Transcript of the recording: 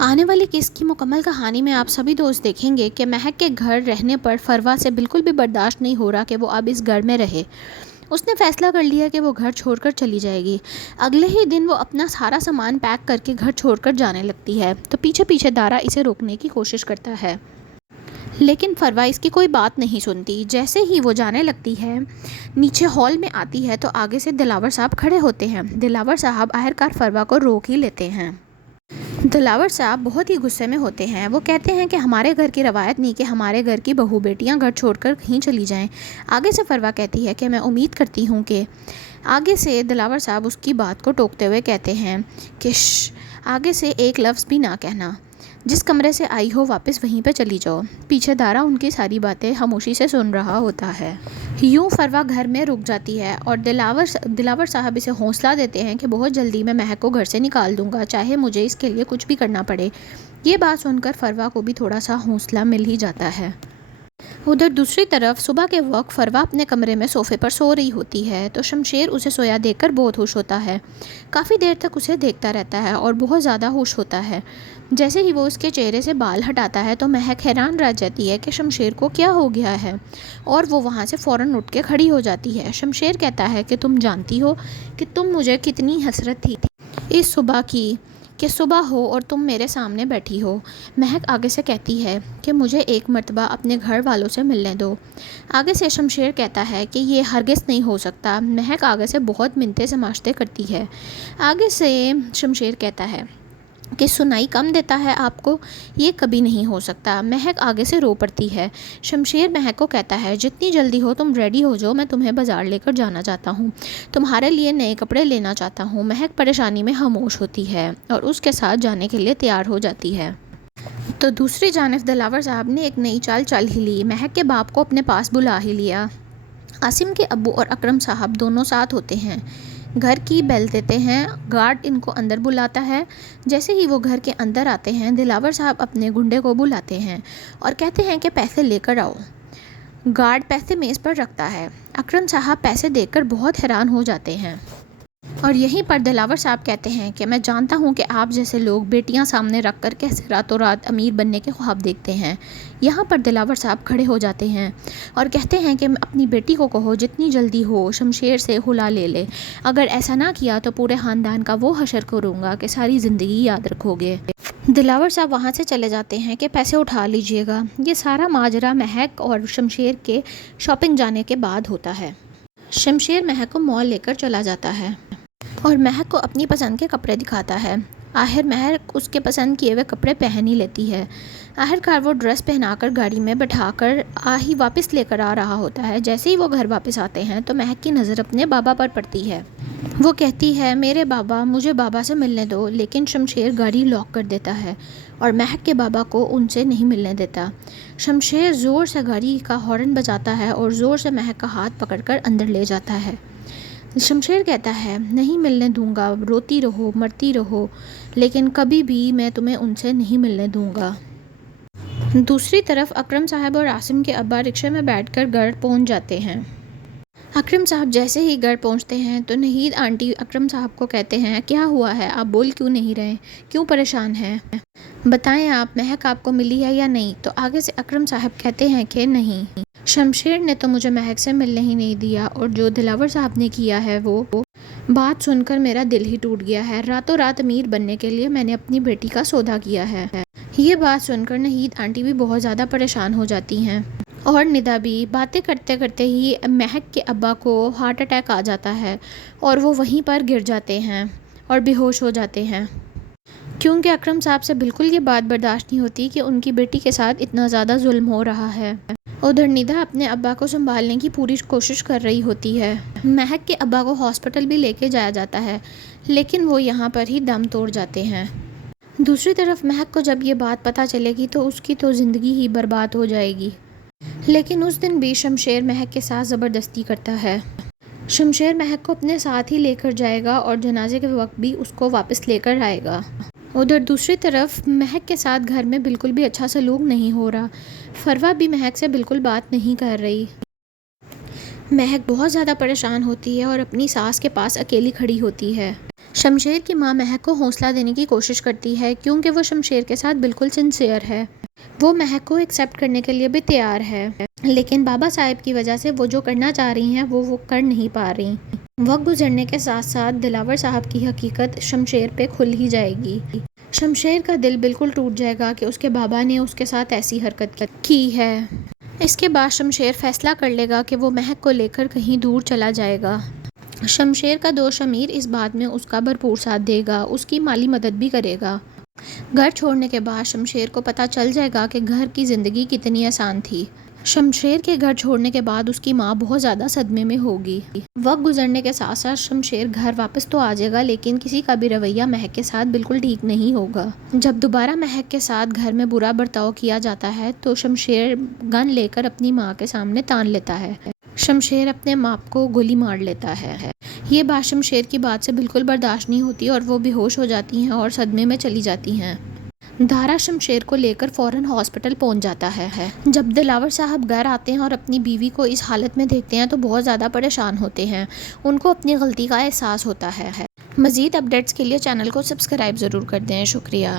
आने वाली किस्त की मुकम्मल कहानी में आप सभी दोस्त देखेंगे कि महक के घर रहने पर फरवा से बिल्कुल भी बर्दाश्त नहीं हो रहा कि वो अब इस घर में रहे। उसने फैसला कर लिया कि वो घर छोड़कर चली जाएगी। अगले ही दिन वो अपना सारा सामान पैक करके घर छोड़कर जाने लगती है तो पीछे पीछे दारा इसे रोकने की कोशिश करता है, लेकिन फरवा इसकी कोई बात नहीं सुनती। जैसे ही वो जाने लगती है, नीचे हॉल में आती है तो आगे से दिलावर साहब खड़े होते हैं। दिलावर साहब आखिरकार फरवा को रोक ही लेते हैं। दिलावर साहब बहुत ही गुस्से में होते हैं। वो कहते हैं कि हमारे घर की रवायत नहीं कि हमारे घर की बहू बेटियां घर छोड़कर कहीं चली जाएं। आगे से फरवा कहती है कि मैं उम्मीद करती हूं कि आगे से दिलावर साहब उसकी बात को टोकते हुए कहते हैं कि आगे से एक लफ्ज़ भी ना कहना, जिस कमरे से आई हो वापस वहीं पे चली जाओ। पीछे दारा उनकी सारी बातें खामोशी से सुन रहा होता है। यूं फरवा घर में रुक जाती है और दिलावर साहब इसे हौसला देते हैं कि बहुत जल्दी मैं महक को घर से निकाल दूंगा, चाहे मुझे इसके लिए कुछ भी करना पड़े। ये बात सुनकर फरवा को भी थोड़ा सा हौसला मिल ही जाता है। उधर दूसरी तरफ सुबह के वक्त फरवा अपने कमरे में सोफ़े पर सो रही होती है तो शमशेर उसे सोया देखकर बहुत खुश होता है। काफ़ी देर तक उसे देखता रहता है और बहुत ज़्यादा खुश होता है। जैसे ही वो उसके चेहरे से बाल हटाता है तो महक हैरान रह जाती है कि शमशेर को क्या हो गया है, और वो वहाँ से फ़ौरन उठ के खड़ी हो जाती है। शमशेर कहता है कि तुम जानती हो कि तुम मुझे कितनी हसरत थी इस सुबह की कि सुबह हो और तुम मेरे सामने बैठी हो। महक आगे से कहती है कि मुझे एक मर्तबा अपने घर वालों से मिलने दो। आगे से शमशेर कहता है कि ये हरगिज़ नहीं हो सकता। महक आगे से बहुत मिन्नतें समाश्ते करती है। आगे से शमशेर कहता है कि सुनाई कम देता है आपको, ये कभी नहीं हो सकता। महक आगे से रो पड़ती है। शमशेर महक को कहता है जितनी जल्दी हो तुम रेडी हो जाओ, मैं तुम्हें बाज़ार लेकर जाना चाहता हूँ, तुम्हारे लिए नए कपड़े लेना चाहता हूँ। महक परेशानी में खामोश होती है और उसके साथ जाने के लिए तैयार हो जाती है। तो दूसरी जानिब दिलावर साहब ने एक नई चाल चल ही ली। महक के बाप को अपने पास बुला ही लिया। आसिम के अब्बू और अकरम साहब दोनों साथ होते हैं। घर की बेल देते हैं। गार्ड इनको अंदर बुलाता है। जैसे ही वो घर के अंदर आते हैं, दिलावर साहब अपने गुंडे को बुलाते हैं और कहते हैं कि पैसे लेकर आओ। गार्ड पैसे मेज़ पर रखता है। अकरम साहब पैसे देखकर बहुत हैरान हो जाते हैं और यहीं पर दिलावर साहब कहते हैं कि मैं जानता हूं कि आप जैसे लोग बेटियां सामने रख कर कैसे रातों रात अमीर बनने के ख्वाब देखते हैं। यहाँ पर दिलावर साहब खड़े हो जाते हैं और कहते हैं कि अपनी बेटी को कहो जितनी जल्दी हो शमशेर से हुला ले ले। अगर ऐसा ना किया तो पूरे ख़ानदान का वो हशर करूँगा कि सारी ज़िंदगी याद रखोगे। दिलावर साहब वहाँ से चले जाते हैं कि पैसे उठा लीजिएगा। ये सारा माजरा महक और शमशेर के शॉपिंग जाने के बाद होता है। शमशेर महक को मॉल लेकर चला जाता है और महक को अपनी पसंद के कपड़े दिखाता है। आखिर महक उसके पसंद किए हुए कपड़े पहन ही लेती है। आखिरकार वो ड्रेस पहनाकर गाड़ी में बैठाकर ही वापस लेकर आ रहा होता है। जैसे ही वो घर वापस आते हैं तो महक की नज़र अपने बाबा पर पड़ती है। वो कहती है मेरे बाबा, मुझे बाबा से मिलने दो, लेकिन शमशेर गाड़ी लॉक कर देता है और महक के बाबा को उनसे नहीं मिलने देता। शमशेर ज़ोर से गाड़ी का हॉर्न बजाता है और ज़ोर से महक का हाथ पकड़कर अंदर ले जाता है। शमशेर कहता है नहीं मिलने दूंगा, रोती रहो मरती रहो, लेकिन कभी भी मैं तुम्हें उनसे नहीं मिलने दूंगा। दूसरी तरफ अकरम साहब और आसिम के अब्बा रिक्शे में बैठकर घर पहुंच जाते हैं। अकरम साहब जैसे ही घर पहुंचते हैं तो नहीद आंटी अकरम साहब को कहते हैं क्या हुआ है, आप बोल क्यों नहीं रहे, क्यों परेशान हैं, बताएं आप, महक आपको मिली है या नहीं। तो आगे से अकरम साहब कहते हैं कि नहीं, शमशेर ने तो मुझे महक से मिलने ही नहीं दिया और जो दिलावर साहब ने किया है वो बात सुनकर मेरा दिल ही टूट गया है। रातों रात अमीर बनने के लिए मैंने अपनी बेटी का सौदा किया है। ये बात सुनकर नहीद आंटी भी बहुत ज़्यादा परेशान हो जाती हैं और निदा भी। बातें करते करते ही महक के अब्बा को हार्ट अटैक आ जाता है और वो वहीं पर गिर जाते हैं और बेहोश हो जाते हैं, क्योंकि अकरम साहब से बिल्कुल ये बात बर्दाश्त नहीं होती कि उनकी बेटी के साथ इतना ज़्यादा जुल्म हो रहा है। उधर निदा अपने अब्बा को संभालने की पूरी कोशिश कर रही होती है। महक के अब्बा को हॉस्पिटल भी लेके जाया जाता है, लेकिन वो यहाँ पर ही दम तोड़ जाते हैं। दूसरी तरफ महक को जब ये बात पता चलेगी तो उसकी तो ज़िंदगी ही बर्बाद हो जाएगी। लेकिन उस दिन भी शमशेर महक के साथ ज़बरदस्ती करता है। शमशेर महक को अपने साथ ही लेकर जाएगा और जनाजे के वक्त भी उसको वापस लेकर आएगा। उधर दूसरी तरफ महक के साथ घर में बिल्कुल भी अच्छा सलूक नहीं हो रहा। फरवा भी महक से बिल्कुल बात नहीं कर रही। महक बहुत ज़्यादा परेशान होती है और अपनी सास के पास अकेली खड़ी होती है। शमशेर की माँ महक को हौसला देने की कोशिश करती है क्योंकि वो शमशेर के साथ बिल्कुल सिंसियर है। वो महक को एक्सेप्ट करने के लिए भी तैयार है, लेकिन बाबा साहब की वजह से वो जो करना चाह रही हैं वो कर नहीं पा रही। वक्त गुजरने के साथ साथ दिलावर साहब की हकीकत शमशेर पे खुल ही जाएगी। शमशेर का दिल बिल्कुल टूट जाएगा कि उसके बाबा ने उसके साथ ऐसी हरकत की है। इसके बाद शमशेर फैसला कर लेगा कि वो महक को लेकर कहीं दूर चला जाएगा। शमशेर का दोस्त अमीर इस बात में उसका भरपूर साथ देगा, उसकी माली मदद भी करेगा। घर छोड़ने के बाद शमशेर को पता चल जाएगा कि घर की ज़िंदगी कितनी आसान थी। शमशेर के घर छोड़ने के बाद उसकी माँ बहुत ज़्यादा सदमे में होगी। वक्त गुजरने के साथ साथ शमशेर घर वापस तो आ जाएगा, लेकिन किसी का भी रवैया महक के साथ बिल्कुल ठीक नहीं होगा। जब दोबारा महक के साथ घर में बुरा बर्ताव किया जाता है तो शमशेर गन लेकर अपनी माँ के सामने तान लेता है। शमशेर अपने माँ को गोली मार लेता है। ये बात शमशेर की बात से बिल्कुल बर्दाश्त नहीं होती और वो बेहोश हो जाती हैं और सदमे में चली जाती हैं। दारा शमशेर को लेकर फ़ौरन हॉस्पिटल पहुंच जाता है। जब दिलावर साहब घर आते हैं और अपनी बीवी को इस हालत में देखते हैं तो बहुत ज़्यादा परेशान होते हैं। उनको अपनी गलती का एहसास होता है। मज़ीद अपडेट्स के लिए चैनल को सब्सक्राइब ज़रूर कर दें। शुक्रिया।